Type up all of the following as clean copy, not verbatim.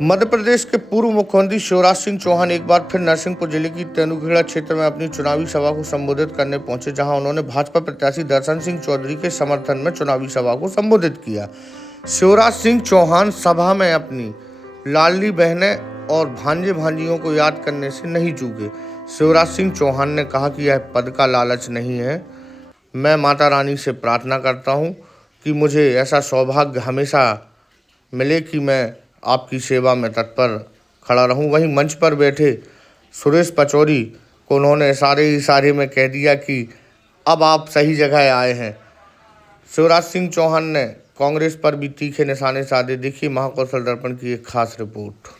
मध्य प्रदेश के पूर्व मुख्यमंत्री शिवराज सिंह चौहान एक बार फिर नरसिंहपुर जिले की तेंदुखेड़ा क्षेत्र में अपनी चुनावी सभा को संबोधित करने पहुंचे, जहां उन्होंने भाजपा प्रत्याशी दर्शन सिंह चौधरी के समर्थन में चुनावी सभा को संबोधित किया। शिवराज सिंह चौहान सभा में अपनी लाडली बहनें और भांजे भांजियों को याद करने से नहीं चूके। शिवराज सिंह चौहान ने कहा कि यह पद का लालच नहीं है। मैं माता रानी से प्रार्थना करता हूँ कि मुझे ऐसा सौभाग्य हमेशा मिले कि मैं आपकी सेवा में तत्पर खड़ा रहूं। वहीं मंच पर बैठे सुरेश पचौरी को उन्होंने इशारे में कह दिया कि अब आप सही जगह आए हैं। शिवराज सिंह चौहान ने कांग्रेस पर भी तीखे निशाने साधे। देखिए महाकौशल दर्पण की एक खास रिपोर्ट।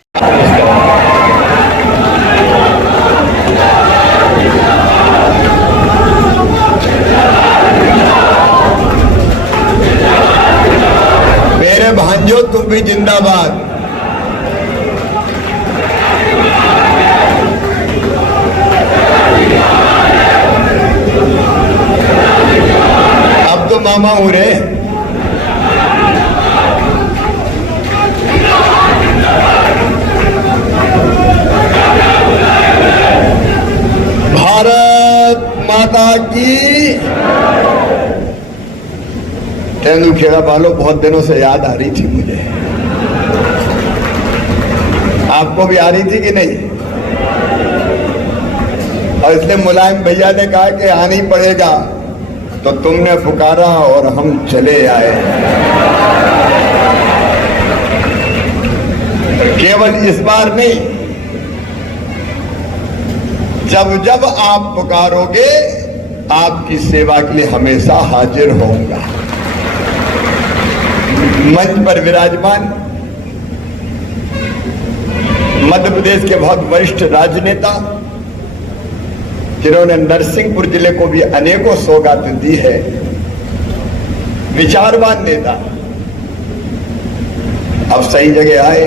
मेरे भांजो तुम भी जिंदाबाद। अब तो मामा हो रे। भारत माता की। तेंदुखेड़ा वालों, बहुत दिनों से याद आ रही थी मुझे। आपको भी आ रही थी कि नहीं? और इसलिए मुलायम भैया ने कहा कि आना ही पड़ेगा, तो तुमने पुकारा और हम चले आए। केवल इस बार नहीं, जब जब आप पुकारोगे आपकी सेवा के लिए हमेशा हाजिर होऊंगा। मंच पर विराजमान मध्य प्रदेश के बहुत वरिष्ठ राजनेता, जिन्होंने नरसिंहपुर जिले को भी अनेकों सौगातें दी है, विचारवान नेता, अब सही जगह आए।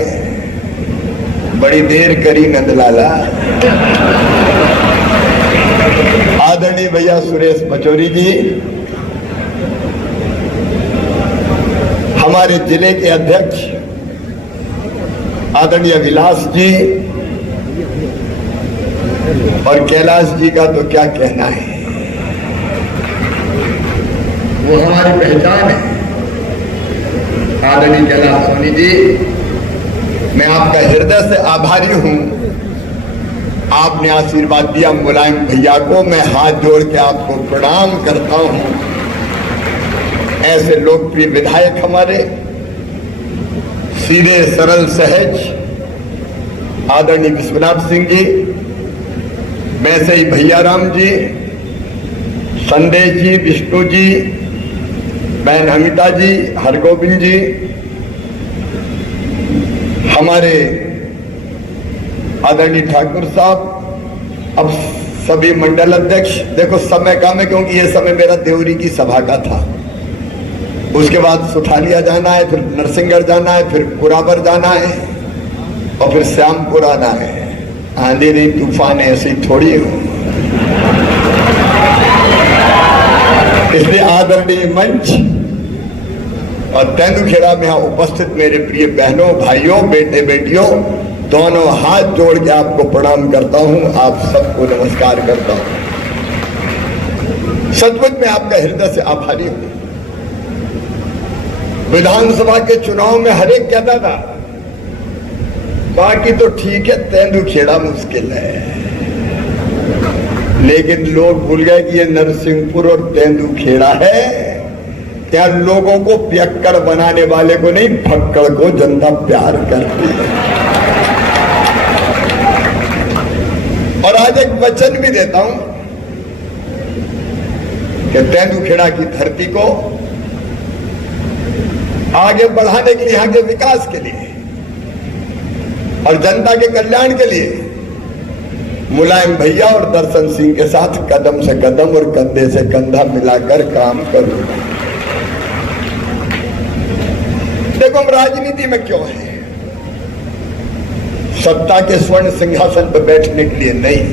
बड़ी देर करी नंदलाला। आदरणीय भैया सुरेश पचौरी जी, हमारे जिले के अध्यक्ष आदरणीय विलास जी और कैलाश जी का तो क्या कहना है, वो हमारी पहचान है। आदरणीय कैलाश सोनी जी, मैं आपका हृदय से आभारी हूं। आपने आशीर्वाद दिया मुलायम भैया को, मैं हाथ जोड़ के आपको प्रणाम करता हूं। ऐसे लोकप्रिय विधायक हमारे, सीधे सरल सहज आदरणीय विश्वनाथ सिंह जी, वैसे ही भैया राम जी, संदेश जी, विष्णु जी, बहन हमिता जी, हरगोविंद जी, हमारे आदरणीय ठाकुर साहब, अब सभी मंडल अध्यक्ष। देखो समय कम है क्योंकि ये समय मेरा देवरी की सभा का था। उसके बाद सुठालिया जाना है, फिर नरसिंहगढ़ जाना है, फिर कुराबर जाना है और फिर श्यामपुर आना है। आंधी नहीं तूफान ऐसी थोड़ी हो। इसलिए आदरणीय मंच और तेंदुखेड़ा में यहाँ उपस्थित मेरे प्रिय बहनों, भाइयों, बेटे बेटियों, दोनों हाथ जोड़ के आपको प्रणाम करता हूं। आप सबको नमस्कार करता हूं। सचमुच में आपका हृदय से आभारी हूं। विधानसभा के चुनाव में हर एक कहता था बाकी तो ठीक है, तेंदुखेड़ा मुश्किल है, लेकिन लोग भूल गए कि ये नरसिंहपुर और तेंदुखेड़ा है। क्या लोगों को पियक्कड़ बनाने वाले को नहीं, फक्कड़ को जनता प्यार करती है। और आज एक वचन भी देता हूं कि तेंदुखेड़ा की धरती को आगे बढ़ाने के लिए, यहाँ के विकास के लिए और जनता के कल्याण के लिए मुलायम भैया और दर्शन सिंह के साथ कदम से कदम और कंधे से कंधा मिलाकर काम करूंगा। देखो, हम राजनीति में क्यों हैं? सत्ता के स्वर्ण सिंहासन पर बैठने के लिए नहीं,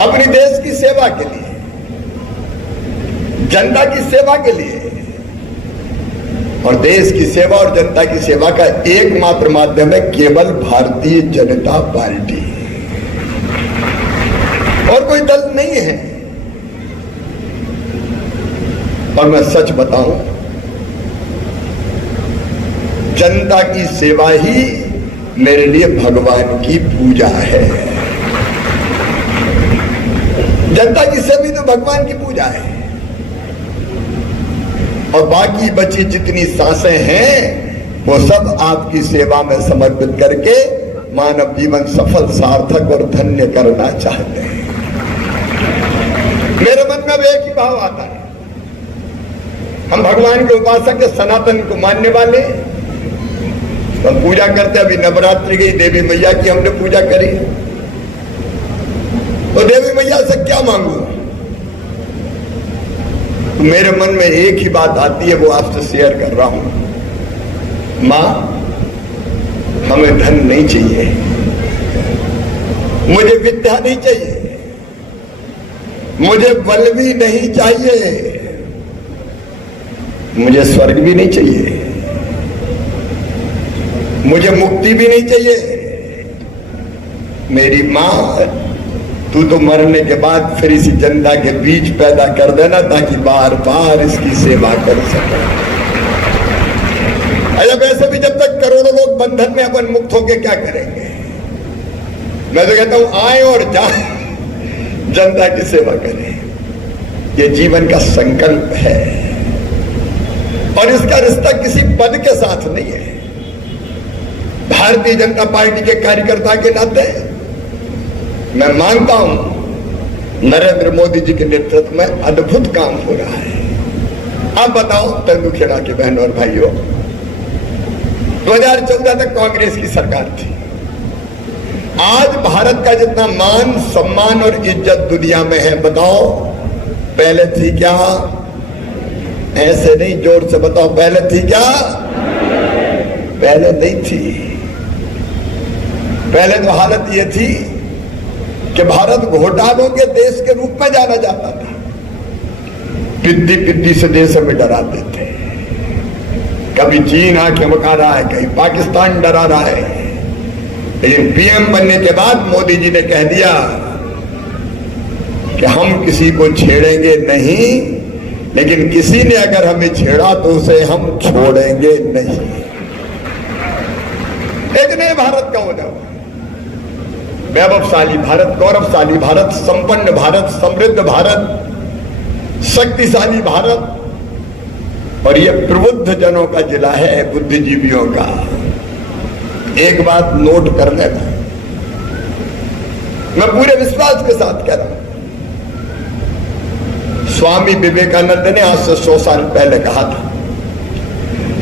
अपनी देश की सेवा के लिए, जनता की सेवा के लिए। और देश की सेवा और जनता की सेवा का एकमात्र माध्यम है केवल भारतीय जनता पार्टी, और कोई दल नहीं है। और मैं सच बताऊं, जनता की सेवा ही मेरे लिए भगवान की पूजा है। जनता की सेवा ही तो भगवान की पूजा है। और बाकी बची जितनी सांसें हैं वो सब आपकी सेवा में समर्पित करके मानव जीवन सफल, सार्थक और धन्य करना चाहते हैं। मेरे मन में अब एक ही भाव आता है, हम भगवान के उपासक के सनातन को मानने वाले, हम पूजा करते। अभी नवरात्रि गई, देवी मैया की हमने पूजा करी, तो देवी मैया से क्या मांगू? तो मेरे मन में एक ही बात आती है, वो आपसे शेयर कर रहा हूं। मां, हमें धन नहीं चाहिए, मुझे विद्या नहीं चाहिए, मुझे बल भी नहीं चाहिए, मुझे स्वर्ग भी नहीं चाहिए, मुझे मुक्ति भी नहीं चाहिए। मेरी मां, तू तो मरने के बाद फिर इसी जनता के बीच पैदा कर देना ताकि बार बार इसकी सेवा कर सके। अरे वैसे भी जब तक करोड़ों लोग बंधन में अपन मुक्त होके क्या करेंगे? मैं तो कहता हूं आए और जाए, जनता की सेवा करें। ये जीवन का संकल्प है और इसका रिश्ता किसी पद के साथ नहीं है। भारतीय जनता पार्टी के कार्यकर्ता के नाते मैं मानता हूं नरेंद्र मोदी जी के नेतृत्व में अद्भुत काम हो रहा है। आप बताओ तेंदुखेड़ा के बहनों और भाइयों, 2014 तक कांग्रेस की सरकार थी। आज भारत का जितना मान, सम्मान और इज्जत दुनिया में है, बताओ पहले थी क्या? ऐसे नहीं, जोर से बताओ, पहले थी क्या? पहले नहीं थी। पहले तो हालत यह थी कि भारत घोटालों के देश के रूप में जाना जाता था। पिद्दी पिद्दी से देश में डराते थे। कभी चीन आके बका रहा है, कहीं पाकिस्तान डरा रहा है। लेकिन पीएम बनने के बाद मोदी जी ने कह दिया कि हम किसी को छेड़ेंगे नहीं, लेकिन किसी ने अगर हमें छेड़ा तो उसे हम छोड़ेंगे नहीं। एक नए भारत का होना, वैभवशाली भारत, गौरवशाली भारत, संपन्न भारत, समृद्ध भारत, शक्तिशाली भारत। और यह प्रबुद्ध जनों का जिला है, बुद्धिजीवियों का। एक बात नोट कर लेना, मैं पूरे विश्वास के साथ कह रहा हूं। स्वामी विवेकानंद ने आज से 100 साल पहले कहा था,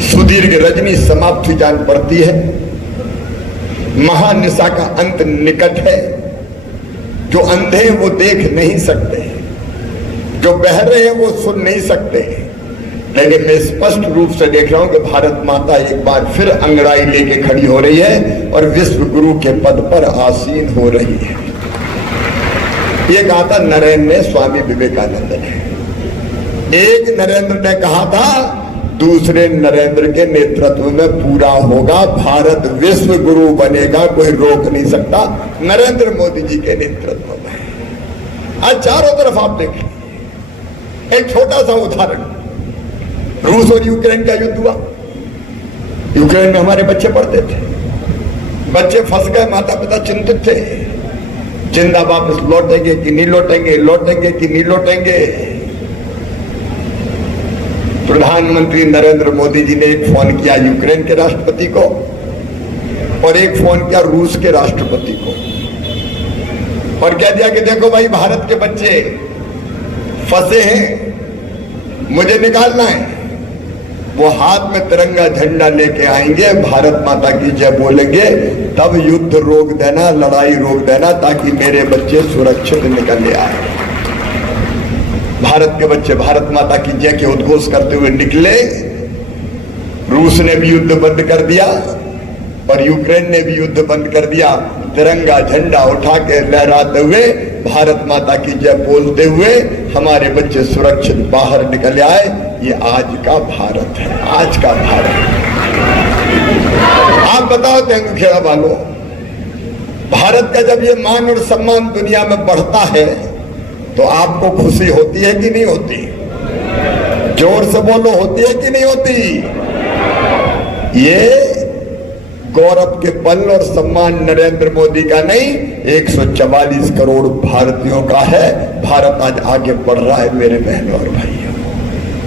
सुदीर्घ रजनी समाप्ति जान पड़ती है, महानिशा का अंत निकट है। जो अंधे हैं वो देख नहीं सकते, जो बहरे हैं वो सुन नहीं सकते, लेकिन मैं स्पष्ट रूप से देख रहा हूं कि भारत माता एक बार फिर अंगड़ाई लेके खड़ी हो रही है और विश्व गुरु के पद पर आसीन हो रही है। ये कहा था नरेंद्र ने, स्वामी विवेकानंद ने। एक नरेंद्र ने कहा था, दूसरे नरेंद्र के नेतृत्व में पूरा होगा, भारत विश्व गुरु बनेगा, कोई रोक नहीं सकता। नरेंद्र मोदी जी के नेतृत्व में आज चारों तरफ आप देखिए। एक छोटा सा उदाहरण, रूस और यूक्रेन का युद्ध हुआ। यूक्रेन में हमारे बच्चे पढ़ते थे, बच्चे फंस गए, माता पिता चिंतित थे, जिंदा वापस लौटेंगे कि नहीं लौटेंगे, लौटेंगे कि नहीं लौटेंगे। प्रधानमंत्री नरेंद्र मोदी जी ने एक फोन किया यूक्रेन के राष्ट्रपति को और एक फोन किया रूस के राष्ट्रपति को और कह दिया कि देखो भाई, भारत के बच्चे फंसे हैं, मुझे निकालना है। वो हाथ में तिरंगा झंडा लेके आएंगे, भारत माता की जय बोलेंगे, तब युद्ध रोक देना, लड़ाई रोक देना, ताकि मेरे बच्चे सुरक्षित निकल आए। भारत के बच्चे भारत माता की जय के उद्घोष करते हुए निकले। रूस ने भी युद्ध बंद कर दिया और यूक्रेन ने भी युद्ध बंद कर दिया। तिरंगा झंडा उठा के लहराते हुए, भारत माता की जय बोलते हुए हमारे बच्चे सुरक्षित बाहर निकल आए। ये आज का भारत है, आज का भारत। आप बताओ तेंदुखेड़ा वालों, भारत का जब ये मान और सम्मान दुनिया में बढ़ता है तो आपको खुशी होती है कि नहीं होती? जोर से बोलो, होती है कि नहीं होती? ये गौरव के पल और सम्मान नरेंद्र मोदी का नहीं, 144 करोड़ भारतीयों का है। भारत आज आगे बढ़ रहा है मेरे बहनों और भाइयों।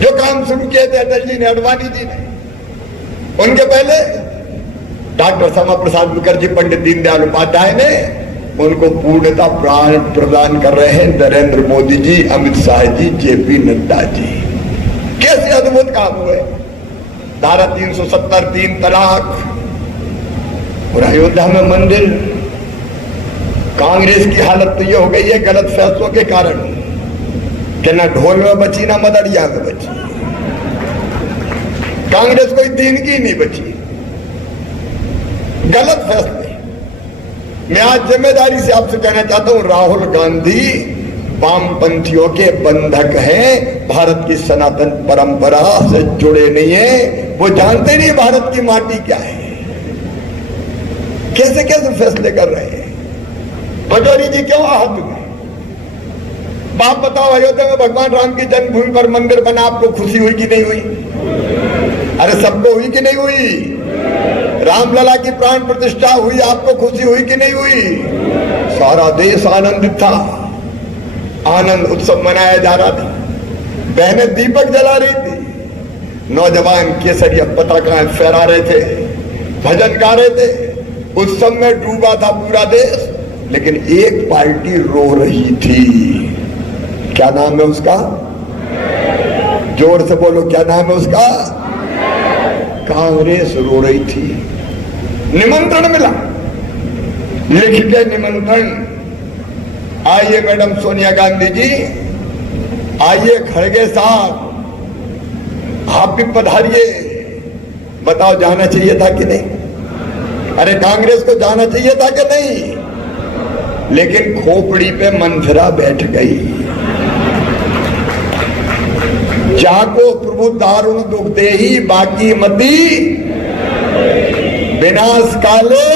जो काम शुरू किए थे अटल जी ने, अडवाणी जी ने, उनके पहले डॉक्टर श्यामा प्रसाद मुखर्जी, पंडित दीनदयाल उपाध्याय ने, उनको पूर्णता प्राण प्रदान कर रहे हैं नरेंद्र मोदी जी, अमित शाह जी, जेपी नड्डा जी। कैसे अद्भुत काम हुए। धारा 370, 3 तलाक, और अयोध्या में मंदिर। कांग्रेस की हालत तो ये हो गई है गलत फैसलों के कारण कि ना ढोल में बची ना मदड़िया में बची। कांग्रेस कोई दीन की नहीं बची, गलत फैसले। मैं आज जिम्मेदारी से आपसे कहना चाहता हूं, राहुल गांधी वामपंथियों के बंधक हैं, भारत की सनातन परंपरा से जुड़े नहीं है। वो जानते नहीं भारत की माटी क्या है। कैसे कैसे फैसले कर रहे हैं। पचौरी जी क्यों आहत हुए? बाप बताओ, अयोध्या में भगवान राम की जन्मभूमि पर मंदिर बना, आपको खुशी हुई कि नहीं हुई? अरे सबको हुई कि नहीं हुई? रामलला की प्राण प्रतिष्ठा हुई, आपको खुशी हुई कि नहीं हुई? सारा देश आनंदित था, आनंद उत्सव मनाया जा रहा था। बहनें दीपक जला रही थी, नौजवान केसरिया पताकाएं फहरा रहे थे, भजन गा रहे थे। उत्सव में डूबा था पूरा देश, लेकिन एक पार्टी रो रही थी। क्या नाम है उसका? जोर से बोलो, क्या नाम है उसका? कांग्रेस रो रही थी। निमंत्रण मिला, लिख के निमंत्रण, आइए मैडम सोनिया गांधी जी, आइए खड़गे साहब, आप भी पधारिए। बताओ जाना चाहिए था कि नहीं? अरे कांग्रेस को जाना चाहिए था कि नहीं? लेकिन खोपड़ी पे मंथरा बैठ गई। जाको प्रभु दारुण दुख दे ही बाकी मती, विनाश काले,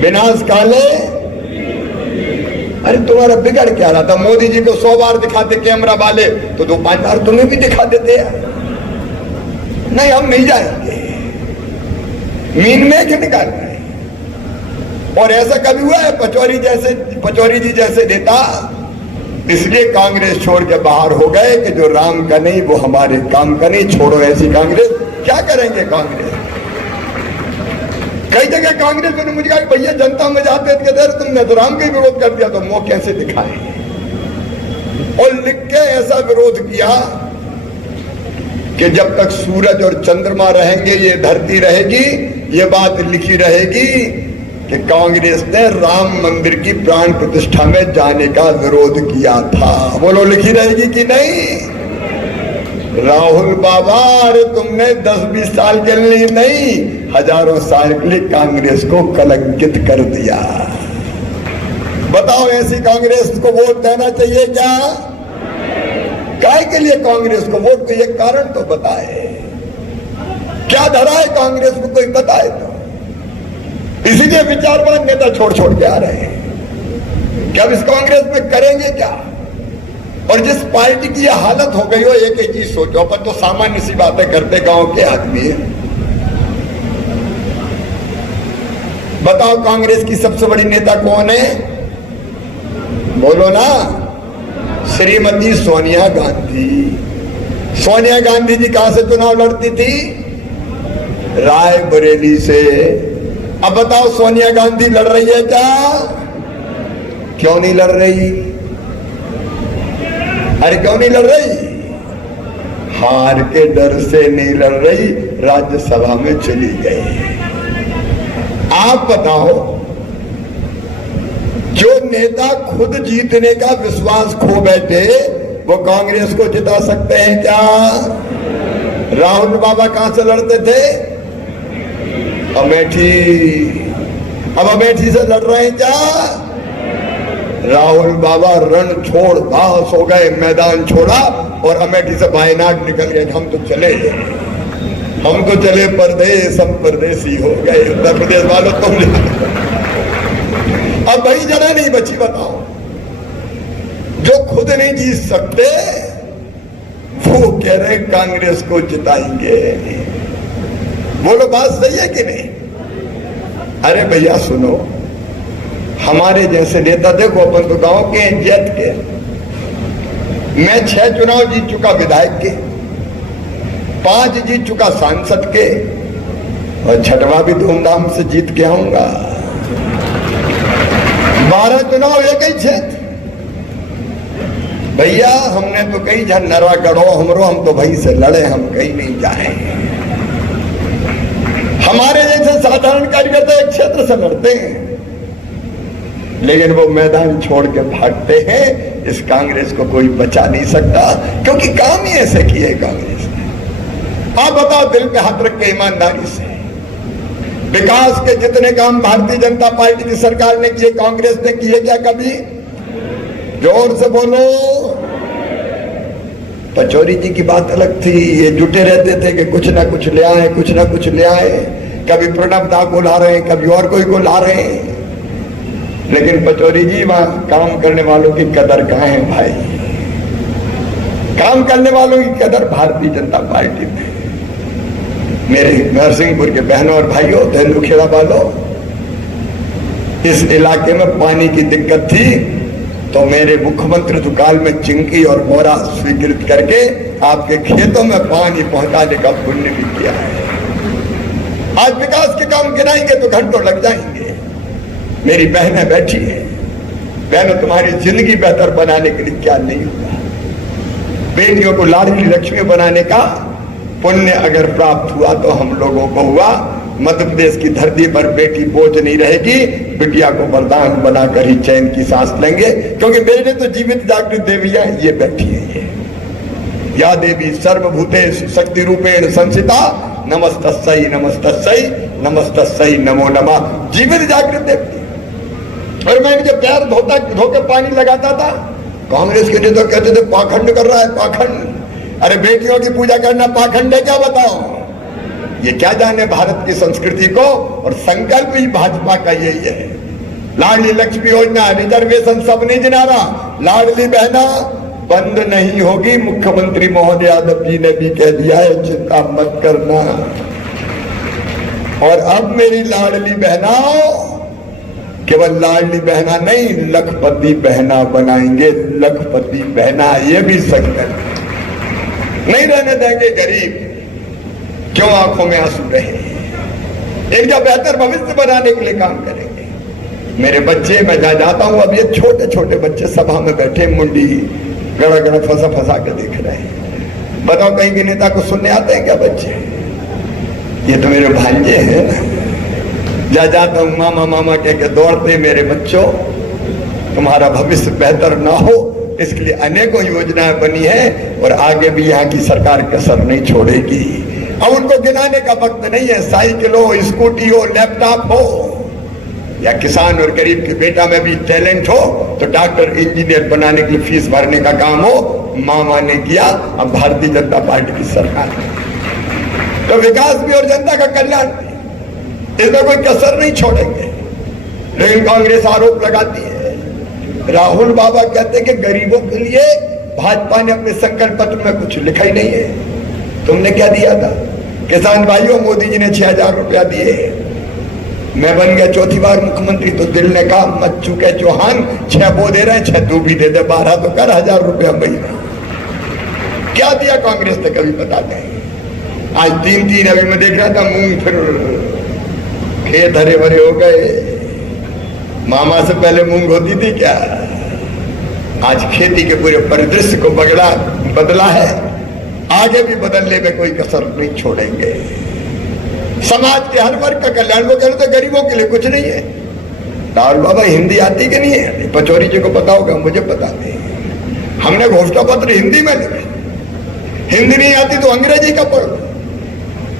विनाश काले। अरे तुम्हारा बिगड़ क्या रहा था? मोदी जी को 100 बार दिखाते कैमरा वाले, तो 2-5 बार तुम्हें भी दिखा देते हैं। नहीं, हम नहीं जाएंगे, मीन में क्यों निकाल रहे? और ऐसा कभी हुआ है पचौरी जी जैसे नेता इसलिए कांग्रेस छोड़ के बाहर हो गए कि जो राम का नहीं वो हमारे काम का नहीं। छोड़ो ऐसी कांग्रेस, क्या करेंगे कांग्रेस? कई जगह कांग्रेस ने मुझे कहा भैया जनता में जाते थे, तुमने तो राम का ही विरोध कर दिया, तो मुंह कैसे दिखाए? और लिख के ऐसा विरोध किया कि जब तक सूरज और चंद्रमा रहेंगे ये धरती रहेगी। ये बात लिखी रहेगी कि कांग्रेस ने राम मंदिर की प्राण प्रतिष्ठा में जाने का विरोध किया था। बोलो, लिखी रहेगी कि नहीं? राहुल बाबा, अरे तुमने 10-20 साल के लिए नहीं, हजारों साल के लिए कांग्रेस को कलंकित कर दिया। बताओ, ऐसी कांग्रेस को वोट देना चाहिए क्या? काय के लिए कांग्रेस को वोट? को एक कारण तो बताए, क्या धरा है कांग्रेस को, कोई बताए तो। इसीलिए विचारवान नेता छोड़ छोड़ के आ रहे हैं कि अब इस कांग्रेस में करेंगे क्या। और जिस पार्टी की यह हालत हो गई हो, एक ही चीज सोचो, अपन तो सामान्य सी बातें करते गांव के आदमी है। बताओ कांग्रेस की सबसे बड़ी नेता कौन है? बोलो ना, श्रीमती सोनिया गांधी। सोनिया गांधी जी कहां से चुनाव लड़ती थी? रायबरेली से। अब बताओ सोनिया गांधी लड़ रही है क्या? क्यों नहीं लड़ रही? अरे क्यों नहीं लड़ रही? हार के डर से नहीं लड़ रही, राज्यसभा में चली गई। आप बताओ, जो नेता खुद जीतने का विश्वास खो बैठे वो कांग्रेस को जिता सकते हैं क्या? राहुल बाबा कहां से लड़ते थे? अमेठी, अब अमेठी से लड़ रहे हैं क्या? राहुल बाबा रण छोड़ घास हो गए, मैदान छोड़ा और अमेठी से वायनाड निकल गए। हम तो चले परदेश, हम परदेसी हो गए। उत्तर प्रदेश वालों तुम अब वही जगह नहीं बची, बताओ। जो खुद नहीं जीत सकते वो कह रहे कांग्रेस को जिताएंगे। बोलो बात सही है कि नहीं? अरे भैया सुनो, हमारे जैसे नेता देखो, अपन तो गांव के हैं, जैत के। मैं 6 चुनाव जीत चुका विधायक के, 5 जीत चुका सांसद के, और 6वां भी धूमधाम से जीत के आऊंगा। 12 चुनाव एक ही क्षेत्र। भैया हमने तो कई जन नरवा गढ़ो हमरो, हम तो भाई से लड़े, हम कहीं नहीं जा रहे। हमारे जैसे साधारण कार्यकर्ता एक क्षेत्र से लड़ते हैं, लेकिन वो मैदान छोड़ के भागते हैं। इस कांग्रेस को कोई बचा नहीं सकता, क्योंकि काम ही ऐसे किए कांग्रेस ने। आप बताओ, दिल पे हाथ रख के ईमानदारी से, विकास के जितने काम भारतीय जनता पार्टी की सरकार ने किए, कांग्रेस ने किए क्या कभी? जोर से बोलो। पचौरी जी की बात अलग थी, ये जुटे रहते थे कि कुछ ना कुछ ले आए, कुछ ना कुछ ले आए। कभी प्रणब दा को ला रहे हैं, कभी और कोई को ला रहे हैं, लेकिन पचौरी जी वहां काम करने वालों की कदर कहां है भाई? काम करने वालों की कदर भारतीय जनता पार्टी में। मेरे नरसिंहपुर के बहनों और भाइयों, तेंदुखेड़ा वालों, इस इलाके में पानी की दिक्कत थी तो मेरे मुख्यमंत्री तो काल में चिंकी और मोरा स्वीकृत करके आपके खेतों में पानी पहुंचाने का पुण्य भी किया है। आज विकास के काम गिनाएंगे तो घंटों लग जाएंगे। मेरी बहनें बैठी हैं, बहनों तुम्हारी जिंदगी बेहतर बनाने के लिए क्या नहीं हुआ? बेटियों को लाडली लक्ष्मी बनाने का पुण्य अगर प्राप्त हुआ तो हम लोगों को हुआ। मध्य प्रदेश की धरती पर बेटी बोझ नहीं रहेगी, बिटिया को वरदान बनाकर ही चैन की सांस लेंगे, क्योंकि मेरे तो जीवित जागृत देवियां ये बैठी है। ये या देवी सर्वभूतेषु शक्ति रूपेण संसिता, नमस्तस्यै नमस्तस्यै नमस्तस्यै नमो नमः। जीवित जागृत देवी। और मैं इनके पैर धो के पानी लगाता था। कांग्रेस के नेता कहते थे पाखंड कर रहा है, पाखंड। अरे बेटियों की पूजा करना पाखंड है क्या? बताओ। ये क्या जाने भारत की संस्कृति को, और संकल्प ही भाजपा का यही है। लाडली लक्ष्मी योजना, रिजर्वेशन सब नहीं जिना रहा, लाडली बहना बंद नहीं होगी। मुख्यमंत्री मोहन यादव जी ने भी कह दिया है, चिंता मत करना। और अब मेरी लाडली बहना केवल लाडली बहना नहीं, लखपति बहना बनाएंगे। लखपति बहना, ये भी संकल्प। नहीं रहने देंगे गरीब, क्यों आंखों में आंसू रहे। इनका बेहतर भविष्य बनाने के लिए काम करेंगे। मेरे बच्चे, मैं जहां जाता हूं, अब ये छोटे छोटे बच्चे सभा में बैठे, मुंडी गड़ा गड़ा फंसा फंसा के देख रहे हैं। बताओ, कहीं के नेता को सुनने आते हैं क्या बच्चे? ये तो मेरे भांजे हैं। जहां जाता हूं मामा मामा कह के दौड़ते, मेरे बच्चों तुम्हारा भविष्य बेहतर ना हो, इसके लिए अनेकों योजनाएं बनी है और आगे भी यहाँ की सरकार कसर नहीं छोड़ेगी। अब उनको गिनाने का वक्त नहीं है। साइकिल हो, स्कूटी हो, लैपटॉप हो, या किसान और गरीब के बेटा में भी टैलेंट हो तो डॉक्टर इंजीनियर बनाने के लिए फीस भरने का काम हो, मामा ने किया। अब भारतीय जनता पार्टी की सरकार है तो विकास भी और जनता का कल्याण भी, इसमें कोई कसर नहीं छोड़ेंगे। लेकिन कांग्रेस आरोप लगाती है, राहुल बाबा कहते कि गरीबों के लिए भाजपा ने अपने संकल्प पत्र में कुछ लिखा ही नहीं है। तुमने क्या दिया था? किसान भाइयों, मोदी जी ने 6,000 रुपया दिए। मैं बन गया चौथी बार मुख्यमंत्री तो दिल ने कहा मत चूके चौहान, 6 वो दे रहे हैं, 6 तू भी दे दे, 12 तो कर 1,000 रुपया महीना। क्या दिया कांग्रेस ने कभी बताते हैं? आज 3-3 अभी मैं देख रहा था मूंग, फिर खेत हरे भरे हो गए। मामा से पहले मूंग होती थी क्या? आज खेती के पूरे परिदृश्य को बदला है। आगे भी बदलने में कोई कसर नहीं छोड़ेंगे। समाज के हर वर्ग का कल्याण को कहते तो गरीबों के लिए कुछ नहीं है। राहुल बाबा हिंदी आती कि नहीं है? पचौरी जी को पता होगा, मुझे पता नहीं। हमने घोषणा पत्र हिंदी में लिखे। हिंदी नहीं आती तो अंग्रेजी का पढ़ो।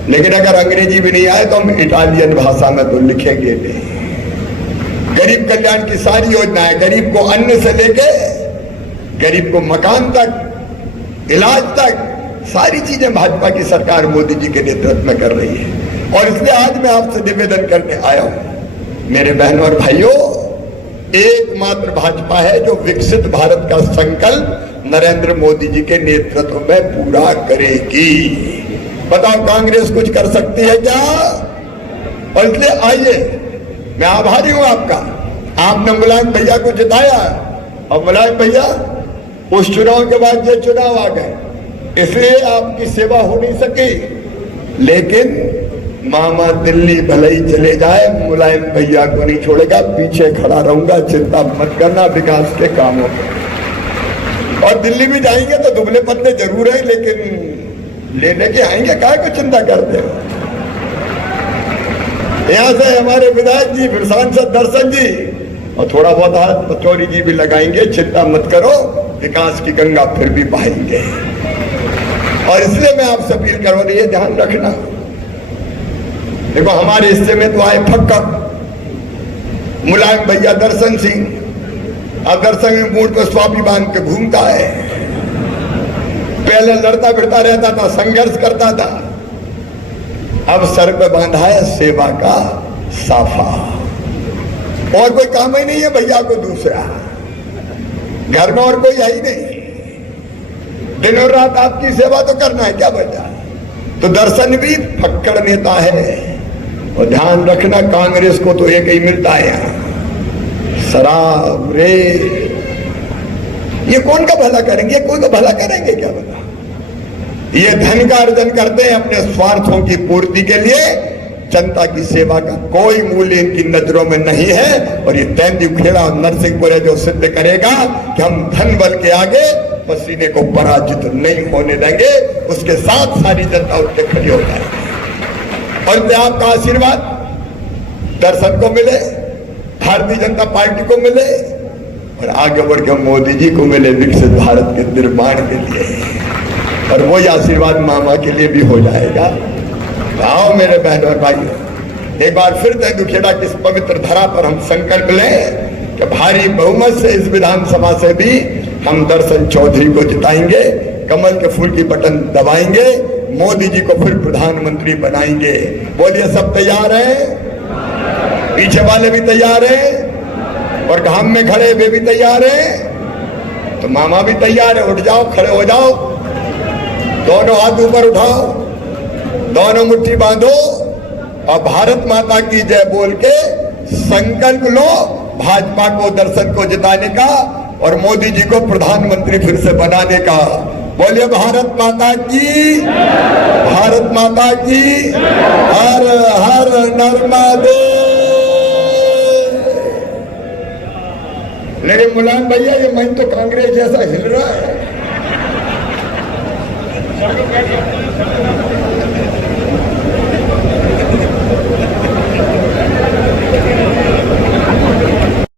लेकिन अगर अंग्रेजी भी नहीं आए तो हम इटालियन भाषा में तो लिखेंगे नहीं। गरीब कल्याण की सारी योजनाएं, गरीब को अन्न से लेके गरीब को मकान तक, इलाज तक, सारी चीजें भाजपा की सरकार मोदी जी के नेतृत्व में कर रही है। और इसलिए आज मैं आपसे निवेदन करने आया हूं, मेरे बहनों और भाइयों, एकमात्र भाजपा है जो विकसित भारत का संकल्प नरेंद्र मोदी जी के नेतृत्व में पूरा करेगी। बताओ कांग्रेस कुछ कर सकती है क्या? और इसलिए आइए, मैं आभारी हूं आपका, आपने मुलायम भैया को जिताया और मुलायम भैया उस चुनाव के बाद ये चुनाव आ गए, इसलिए आपकी सेवा हो नहीं सकी। लेकिन मामा दिल्ली भले ही चले जाए, मुलायम भैया को नहीं छोड़ेगा, पीछे खड़ा रहूंगा, चिंता मत करना विकास के कामों में। और दिल्ली भी जाएंगे तो दुबले पतले जरूर है, लेकिन लेने के आएंगे, काय को चिंता करते हो। यहां से हमारे विधायक जी, फिर सांसद दर्शन जी और थोड़ा बहुत हाथ पचौरी जी भी लगाएंगे, चिंता मत करो, विकास की गंगा फिर भी बहाएंगे। और इसलिए मैं आपसे अपील कर रही है, ध्यान रखना। देखो हमारे हिस्से में तो आए फक्कर मुलायम भैया दर्शन सिंह। अब दर्शन में मूड को स्वापी बांध के घूमता है, पहले लड़ता भिड़ता रहता था, संघर्ष करता था, अब सर पे बांधा है सेवा का साफा। और कोई काम ही नहीं है भैया को दूसरा, घर में और कोई है ही नहीं, दिन और रात आपकी सेवा तो करना है, क्या बचा। तो दर्शन भी फक्कड़ नेता है। और ध्यान रखना, कांग्रेस को तो एक ही मिलता है यहाँ, शराब, रेत। ये कौन का भला करेंगे? कोई का भला करेंगे क्या बता? ये धन का अर्जन करते हैं अपने स्वार्थों की पूर्ति के लिए, जनता की सेवा का कोई मूल्य इनकी नजरों में नहीं है। और ये तेंदुआ खेड़ा और नरसिंहपुर है जो सिद्ध करेगा कि हम धन बल के आगे पसीने को पराजित नहीं होने देंगे, उसके साथ सारी जनता उठे खड़ी हो जाएगी। और आपका आशीर्वाद दर्शन को मिले, भारतीय जनता पार्टी को मिले और आगे बढ़ के मोदी जी को मिले विकसित भारत के निर्माण के लिए। और वही आशीर्वाद मामा के लिए भी हो जाएगा। आओ मेरे बहन और भाई, एक बार फिर तेंदुखेड़ा की इस पवित्र धरा पर हम संकल्प लें कि भारी बहुमत से इस विधानसभा से भी हम दर्शन चौधरी को जिताएंगे, कमल के फूल की बटन दबाएंगे, मोदी जी को फिर प्रधानमंत्री बनाएंगे। बोलिए सब तैयार हैं? पीछे वाले भी तैयार हैं और घाम में खड़े वे भी तैयार हैं, तो मामा भी तैयार है। उठ जाओ, खड़े हो जाओ, दोनों हाथ ऊपर उठाओ, दोनों मुट्ठी बांधो और भारत माता की जय बोल के संकल्प लो भाजपा को, दर्शन को जिताने का और मोदी जी को प्रधानमंत्री फिर से बनाने का। बोलिए भारत माता की, भारत माता की, हर हर नर्मदे। लेकिन मुलायम भैया ये मन तो कांग्रेस जैसा हिल रहा है।